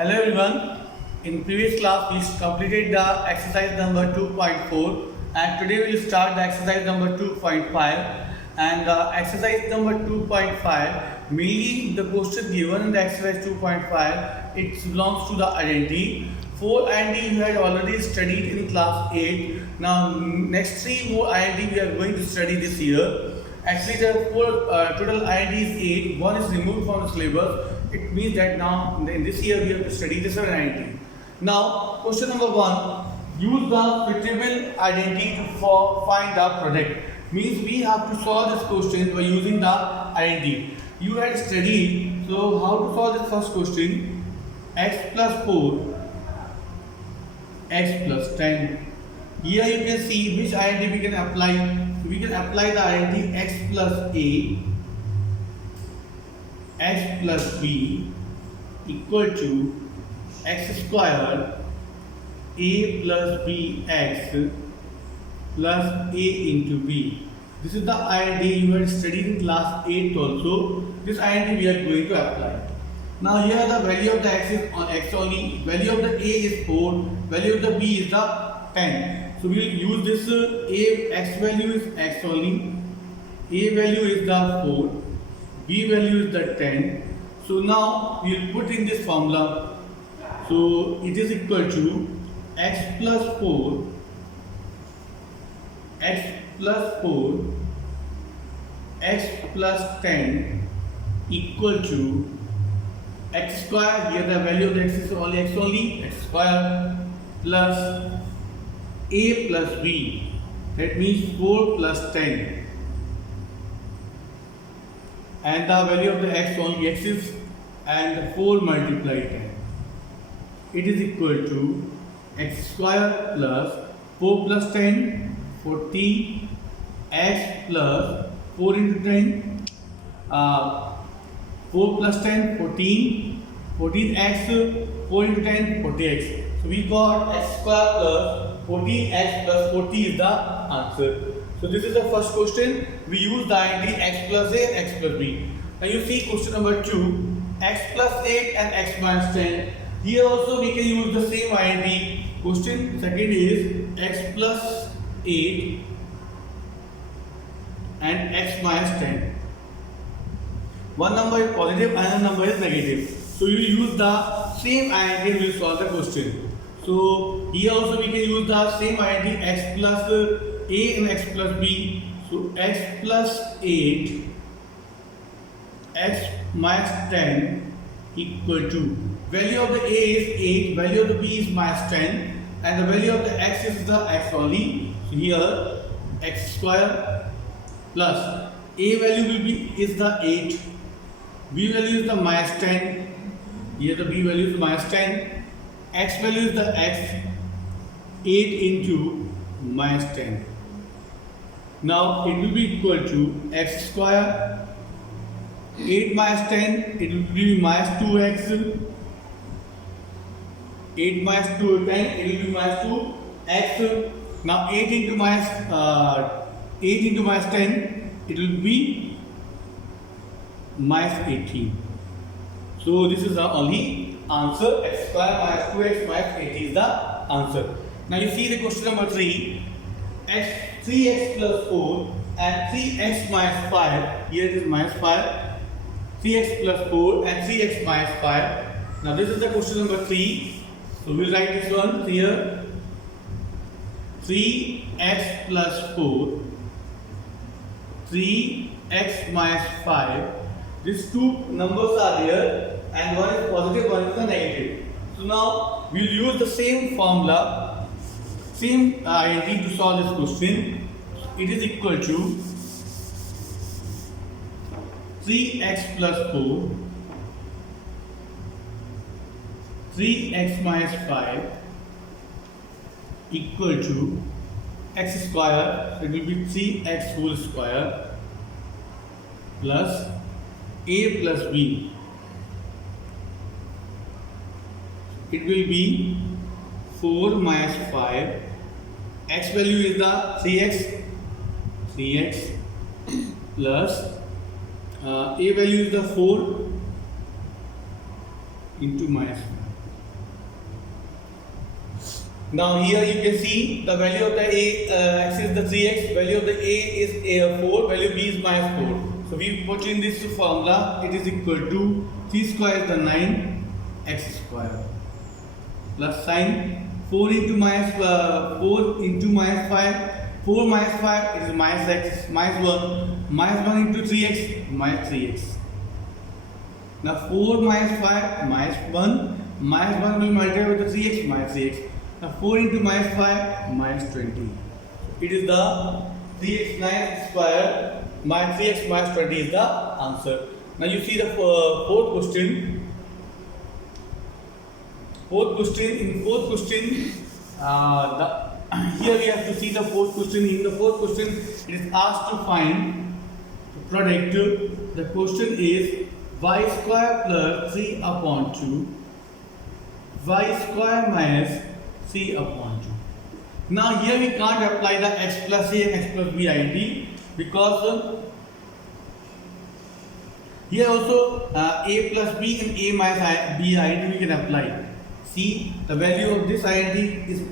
Hello everyone. In previous class we completed the exercise number 2.4 and today we will start the exercise number 2.5 and exercise number 2.5 mainly the question given in the exercise 2.5 it belongs to the identity. 4 identity you had already studied in class 8. Now next 3 more identity we are going to study this year. Actually the total identity is 8. One is removed from the syllabus. It means that now in this year we have to study the 7 identity. Now question number 1, use the fitable identity to find the product. Means we have to solve this question by using the identity. You had studied, so how to solve this first question? X plus 4, x plus 10. Here you can see which identity we can apply. We can apply the identity x plus a, x plus b equal to x square a plus bx plus a into b. This is the identity you had studied in class 8 also. This identity we are going to apply. Now here the value of the x is on x only, value of the a is 4, value of the b is the 10. So we will use this a x value is x only, a value is the 4, b value is the 10. So now we will put in this formula. So it is equal to x plus 4, x plus 4, x plus 10 equal to x square. Here the value of the x is only x square plus a plus b, that means 4 plus 10, and the value of the x only x is and 4 multiplied 10. It is equal to x square plus 4 plus 10, 40, x plus 4 into 10, 4 plus 10, 14, 14x, 4 into 10, 40x. So we got x square plus 14x plus 40 is the answer. So this is the first question. We use the identity x plus a and x plus b. Now you see question number 2, x plus 8 and x minus 10. Here also we can use the same identity. Question second is x plus 8 and x minus 10. One number is positive, another number is negative. So you use the same identity and we will solve the question. So here also we can use the same identity x plus a and x plus b. So x plus 8, x minus 10 equal to, value of the a is 8, value of the b is minus 10, and the value of the x is the x only. So here x square plus a value will be is the 8, b value is the minus 10, here the b value is minus 10, x value is the x, 8 into minus 10. Now it will be equal to x square, 8 minus 10, it will be minus 2x, 8 minus 2, 10, it will be minus 2x. Now 8 into minus 10, it will be minus 18. So this is the only answer, x square minus 2x minus 18 is the answer. Now you see the question number 3, 3x plus 4 and 3x minus 5, here it is minus 5, 3x plus 4 and 3x minus 5. Now this is the question number 3, so we will write this one here, 3x plus 4, 3x minus 5, these two numbers are there and one is positive, one is the negative. So now we will use the same formula, same identity to solve this question. It is equal to 3x plus 4, 3x minus 5 equal to x square, so it will be 3x whole square plus a plus b. It will be 4 minus 5, x value is the 3x plus a value is the 4 into minus 1. Now here you can see the value of the x is the 3x, value of the a is 4, value b is minus 4. So we put in this formula, it is equal to 3 square is the 9 x square plus sign 4 into minus 4 into minus 5, 4 minus 5 is minus x minus 1 into 3x minus 3x. Now 4 minus 5 minus 1 will multiply with the 3x minus 3x. Now 4 into minus 5 minus 20. It is the 3x 9 square minus 3x minus 20 is the answer. Now you see the fourth question. In fourth question, here we have to see the fourth question. In the fourth question, it is asked to find the product. The question is y square plus 3 upon 2 y square minus 3 upon 2. Now here we can't apply the x plus a and x plus b ID because here also a plus b and a minus b ID we can apply. See, the value of this ID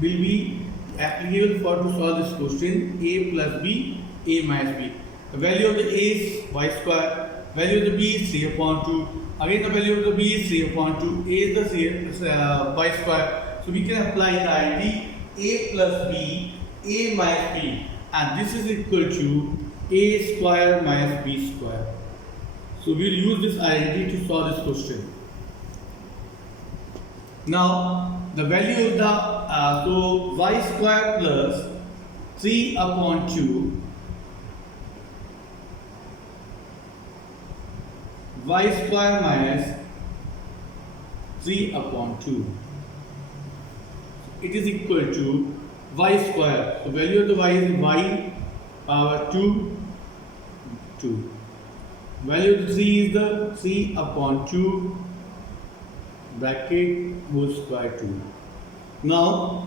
will be applicable for to solve this question. A plus b, a minus b. The value of the a is y square, value of the b is 3 upon 2. Again the value of the b is 3 upon 2, a is the y square. So we can apply the ID a plus b, a minus b, and this is equal to a square minus b square. So we will use this identity to solve this question. Now the value of the so y square plus 3 upon 2 y square minus 3 upon 2, it is equal to y square. So value of the y is y power 2 2. Value of the 3 is the 3 upon 2 bracket whole square 2. Now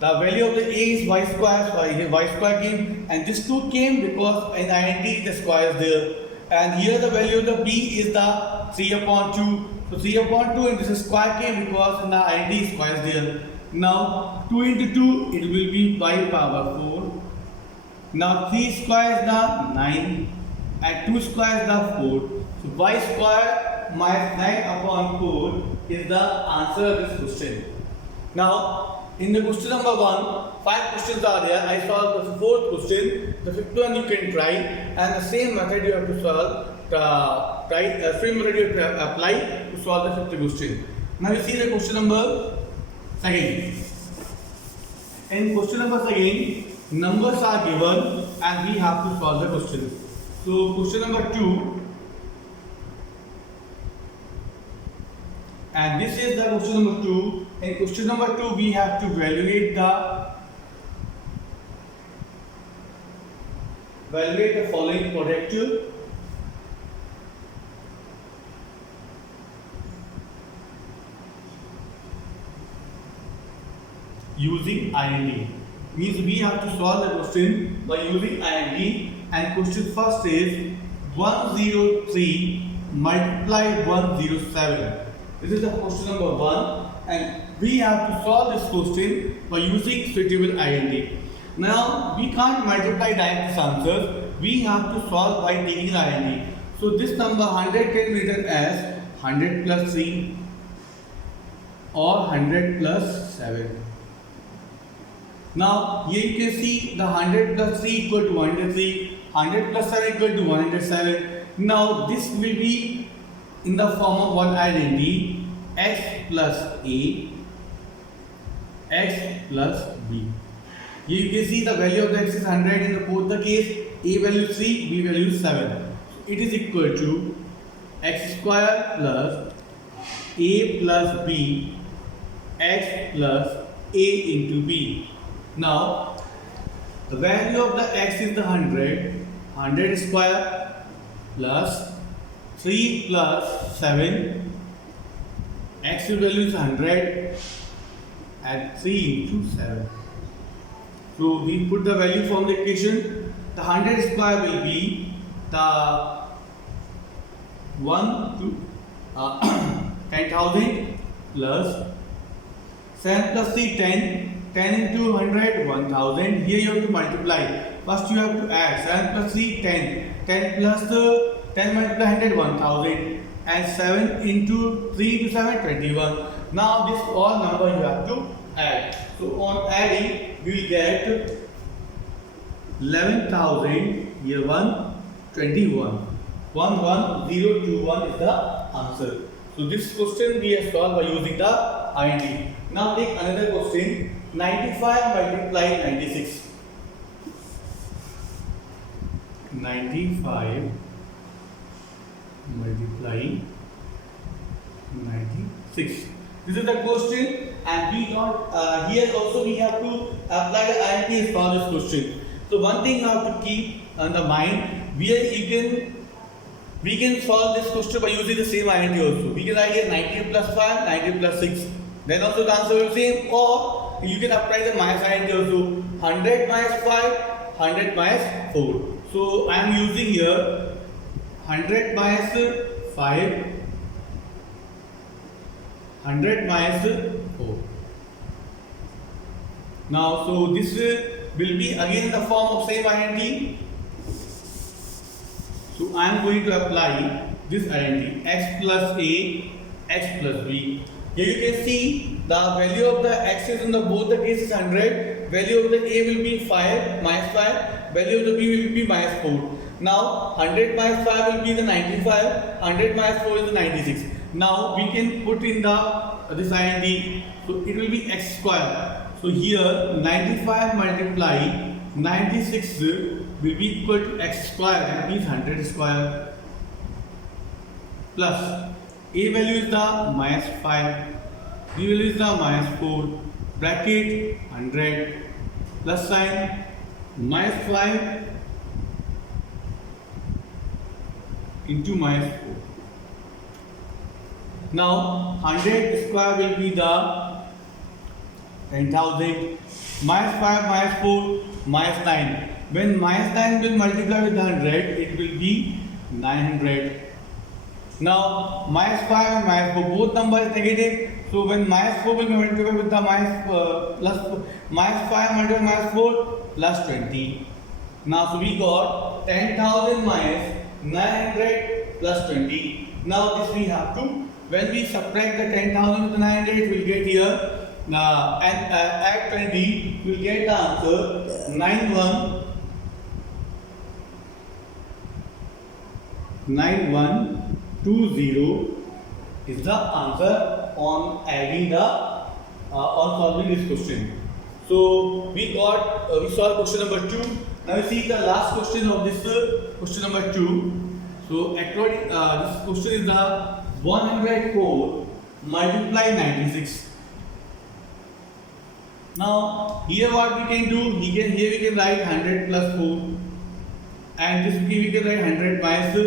the value of the a is y square, so here y square came and this 2 came because in identity the square is there, and here the value of the b is the 3 upon 2. So 3 upon 2 and this is square came because in the identity square is there. Now 2 into 2 it will be y power 4. Now 3 square is the 9 and 2 square is the 4. So y square minus 9 upon 4 is the answer of this question. Now in the question number 1, 5 questions are there. I solved the fourth question. The fifth one you can try, and the same method you have to solve. Same method you have to apply to solve the fifth question. Now you see the question number second. In question number second, numbers are given and we have to solve the question. So question number 2, and this is the question number 2. In question number 2 we have to evaluate the following product. Using IND. Means we have to solve the question by using IND, and question first is 103 multiply 107. This is the question number 1, and we have to solve this question by using suitable IND. Now we can't multiply direct answers, we have to solve by taking IND. So this number 100 can be written as 100 plus 3 or 100 plus 7. Now here you can see the 100 plus 3 equal to 103, 100 plus 7 equal to 107. Now this will be in the form of one identity, x plus a, x plus b. Here you can see the value of the x is 100 in both the case, a value is 3, b value is 7. It is equal to x square plus a plus b, x plus a into b. Now the value of the x is the 100 square plus 3 plus 7, x value is 100 and 3 into 7. So we put the value from the equation. The 100 square will be the 1 to 10,000 plus 7 plus 3, 10. 10 into 100, 1000. Here you have to multiply. First you have to add. 7 plus 3, 10. 10 plus 10 multiply 100, 1000. And 7 into 3 to 7, 21. Now this all number you have to add. So on adding, we will get 11,000. Here 121. 11021 is the answer. So this question we have solved by using the INT. Now take another question. 95 multiply 96. 95 multiply 96. This is the question, and we got here also we have to apply the INT as for this question. So one thing you have to keep in the mind, we can solve this question by using the same INT also. We can write here 90 plus 5, 90 plus 6. Then also the answer will be same, or you can apply the minus INT also. 100 minus 5, 100 minus 4. So I am using here 100 minus 5, 100 minus 4. Now, so this will be again in the form of same INT. So I am going to apply this INT, x plus a, x plus b. Here you can see the value of the x is in the both the cases 100. Value of the a will be 5 minus 5. Value of the b will be minus 4. Now 100 minus 5 will be the 95. 100 minus 4 is the 96. Now we can put in the this INT. So it will be x square. So here 95 multiply 96 will be equal to x square. That means 100 square plus a value is the minus 5. B value is the minus 4. Bracket 100 plus sign minus 5 into minus 4. Now 100 square will be the 10,000. Minus 5 minus 4 minus 9. When minus 9 will multiply with 100, it will be 900. Now minus 5 and minus 4 both numbers negative. So when minus 4 will multiply with the minus 5 multiplied minus 4 plus 20. Now so we got 10,000 minus 900 plus 20. Now this we have to, when we subtract the 10,000 with the 900, we will get here and add 20, we will get the answer 9120 is the answer on adding the on solving this question. So we solved question number 2. Now we see the last question of this question number 2. So according this question is the 104 multiply 96. Now here what we can do, here we can write 100 plus 4, and this we can write 100 minus 4.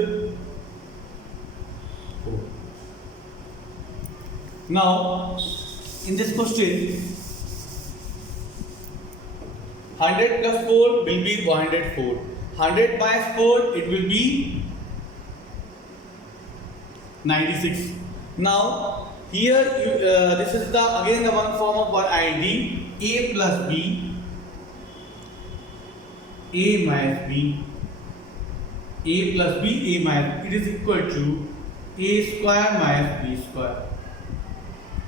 Now in this question 100 plus 4 will be 104. 100 minus 4 it will be 96. Now here this is the again the one form of one INT, a plus b, a minus b, a plus b, a minus, it is equal to a square minus b square.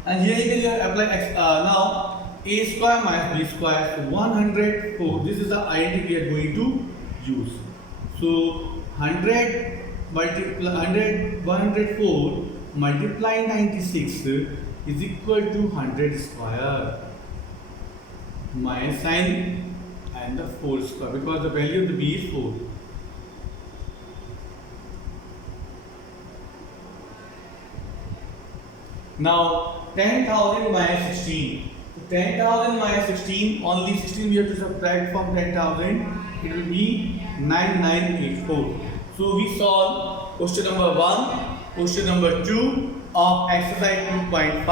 And here you can apply x, now a square minus b square. So 104, this is the INT we are going to use. So 104 multiply 96 is equal to 100 square minus sign and the 4 square, because the value of the b is 4. Now 10,000 minus 16. 10,000 minus 16, only 16 we have to subtract from 10,000. It will be 9984. So we solve question number 1, question number 2 of exercise 2.5.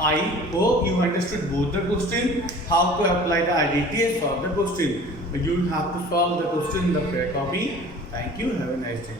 I hope you understood both the question, how to apply the identity and solve the question. You will have to solve the question in the prayer copy. Thank you. Have a nice day.